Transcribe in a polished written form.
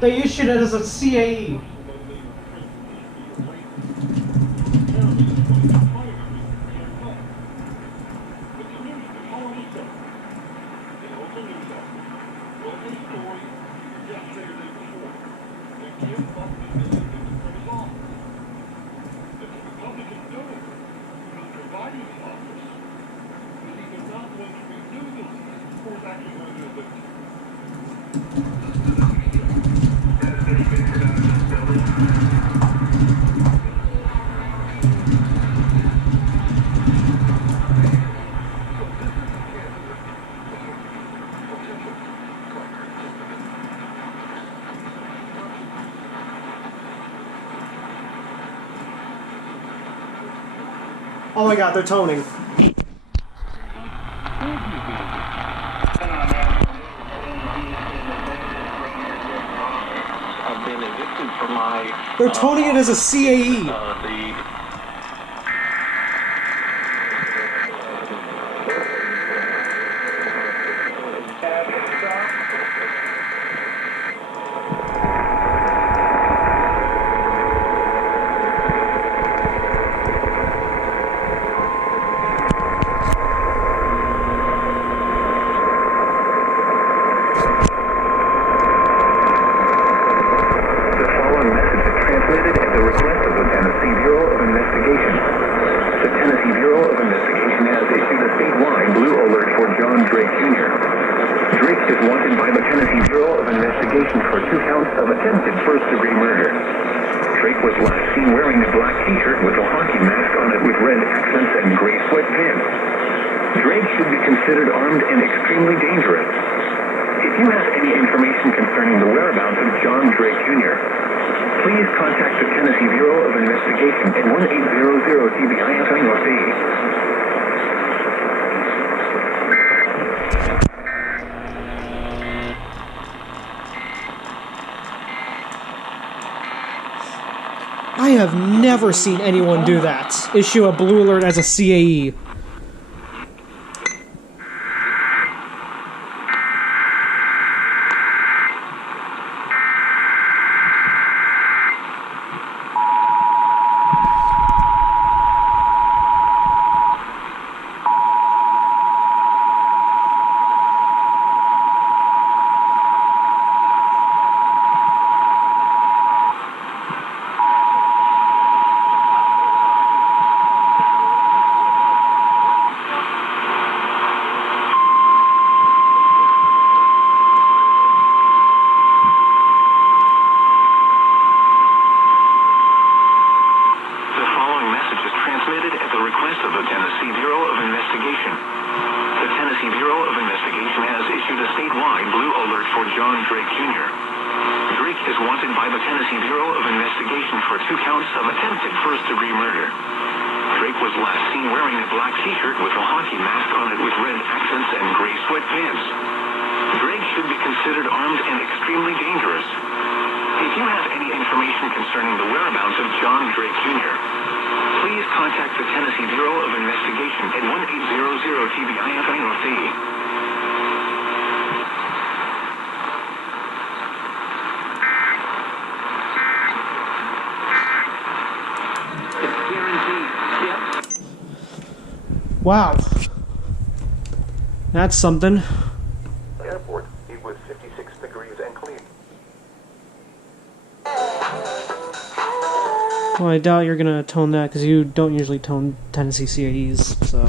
They issued it as a CAE. Oh my god, they're toning. I've been evicted from my... They're toning it as a CAE. Considered armed and extremely dangerous. If you have any information concerning the whereabouts of John Drake Jr., please contact the Tennessee Bureau of Investigation at 1800 TBIF I have never seen anyone do that. Issue a blue alert as a CAE. Wow. That's something. Airport. It was 56 degrees and clean. Well, I doubt you're gonna tone that because you don't usually tone Tennessee CAEs, so.